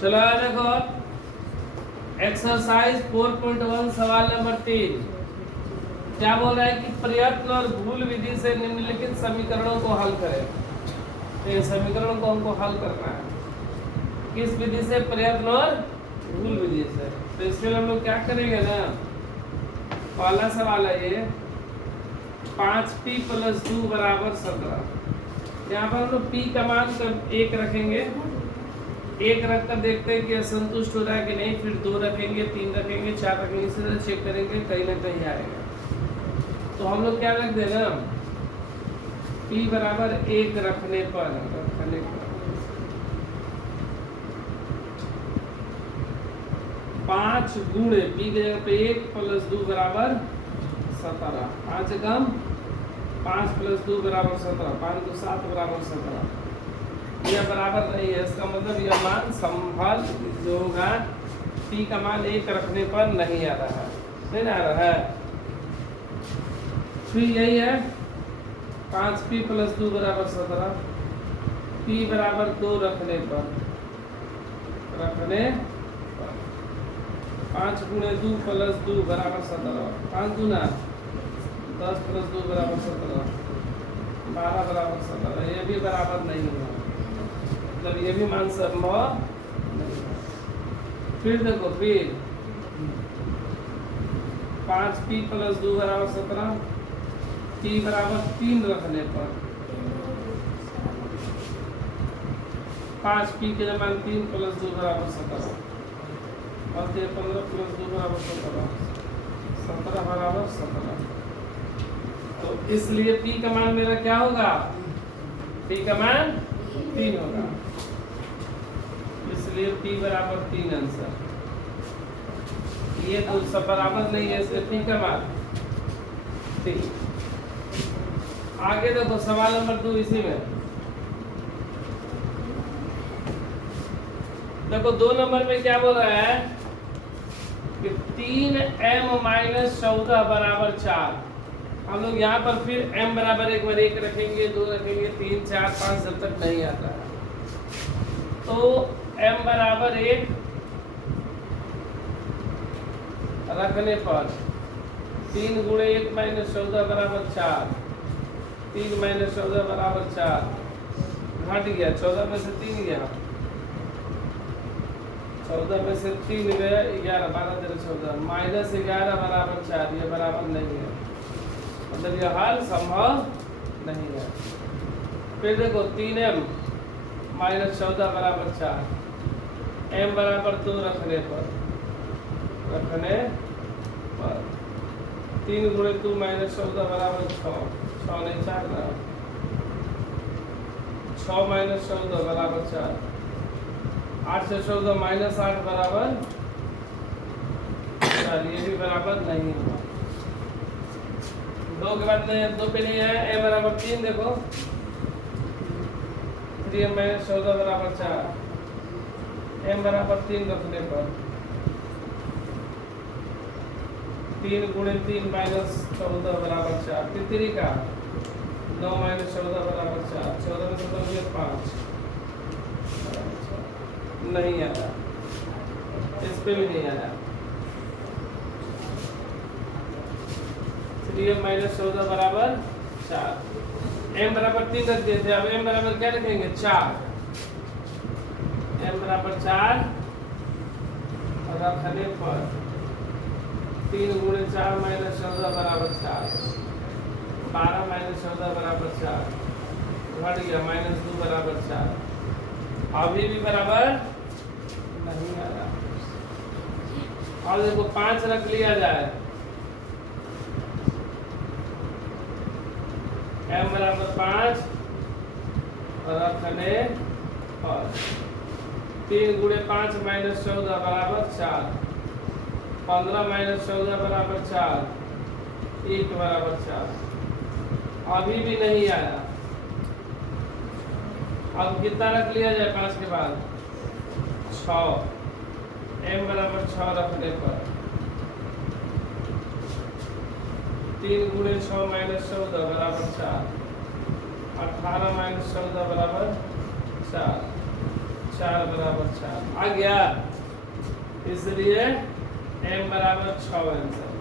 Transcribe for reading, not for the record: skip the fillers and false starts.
चलो देखो एक्सरसाइज 4.1 सवाल नंबर 3 क्या बोल रहा है कि प्रयत्न और भूल विधि से निम्नलिखित समीकरणों को हल करें। तो ये समीकरणों को हमको हल करना है किस विधि से, प्रयत्न और भूल विधि से। तो इसके लिए हम लोग क्या करेंगे ना, पहला सवाल है ये 5p + 2 = 17। यहाँ पर हम लोग p का मान 1 रखेंगे, 1 रखकर देखते हैं कि संतुष्ट हो रहा है कि नहीं, फिर 2 रखेंगे, 3 रखेंगे, 4 रखेंगे, इसी तरह चेक करेंगे, कहीं ना कहीं आएगा। तो हम लोग क्या रख देना, p = 1 रखने पर 5 गुणे p की जगह पे 1 + 2 = 17। 5 कम 5 + 2 = 17, 5 × 7 = 17। यह बराबर नहीं है, इसका मतलब यह मान संभल जो होगा p का मान 1 रखने पर नहीं आ रहा है, नहीं आ रहा है। फिर यही है 5p + 2 = 17, p = 2 रखने पर 5 × 2 + 2 = 17, 5 × 10 + 2 = 17, 12 = 17। ये भी बराबर नहीं है, मतलब ये भी मान संभव नहीं है। फिर देखो, फिर 5p + 2 = 17, p = 3 रखने पर 5p के मान 3 + 2 = 17 और 15 + 2 = 17, 17 = 17। तो इसलिए p का मान मेरा क्या होगा, p का मान 3 होगा, इसलिए p = 3 आंसर। ये तो सब बराबर नहीं है, इसलिए p का मान 3। आगे देखो सवाल नंबर 2, इसी में देखो 2 नंबर में क्या बोल रहा है कि 3m - 14 = 4। हम लोग यहाँ पर फिर m = 1 रखेंगे, 2 रखेंगे, 3 4 5 जब तक नहीं आता है। तो m = 1 रखने पर 3 × 1 - 14 = 4, 3 - 14 = 4, घट गया, 14 में से 3 गया, 14 में से 3 गया, 11, 12 13 14, -11 = 4। ये बराबर नहीं है, मतलब यह हल संभव नहीं है। फिर देखो 3m - 14 = 4, m = 2 रखने पर 3 × 2 - 14 = 6, 6 नहीं 4 ना, 6 - 14 = 4, 8 से 14 -8 = 4। ये भी बराबर नहीं हुआ। 2 के बाद में 2 पे नहीं है, m = 3 देखो, 3m - 14 = 4, m = 3 रखने पर 3 × 3 - 14 = 4, तितरी का 9 - 14 = 4, 14 में 17 में 5, नहीं आया, इस पे भी नहीं आया। 3m - 14 = 4, m = 3 रख दिए थे, अब m = क्या रखेंगे, 4, m = 4 रखने पर 3 × 4 - 14 = 4, 12 - 14 = 4, घट गया, -2 = 4। अभी भी बराबर नहीं आ रहा। और देखो 5 रख लिया जाए, m = 5 रखने पर 3 × 5 - 14 = 4, 15 - 14 = 4, 1 = 4। अभी भी नहीं आया। अब कितना रख लिया जाए 5 के बाद, 6, m = 6 रखने पर 3 × 6 - 14 = 4, 18 - 14 = 4, 4 बराबर 4 आ गया, इसलिए m बराबर 6 आंसर।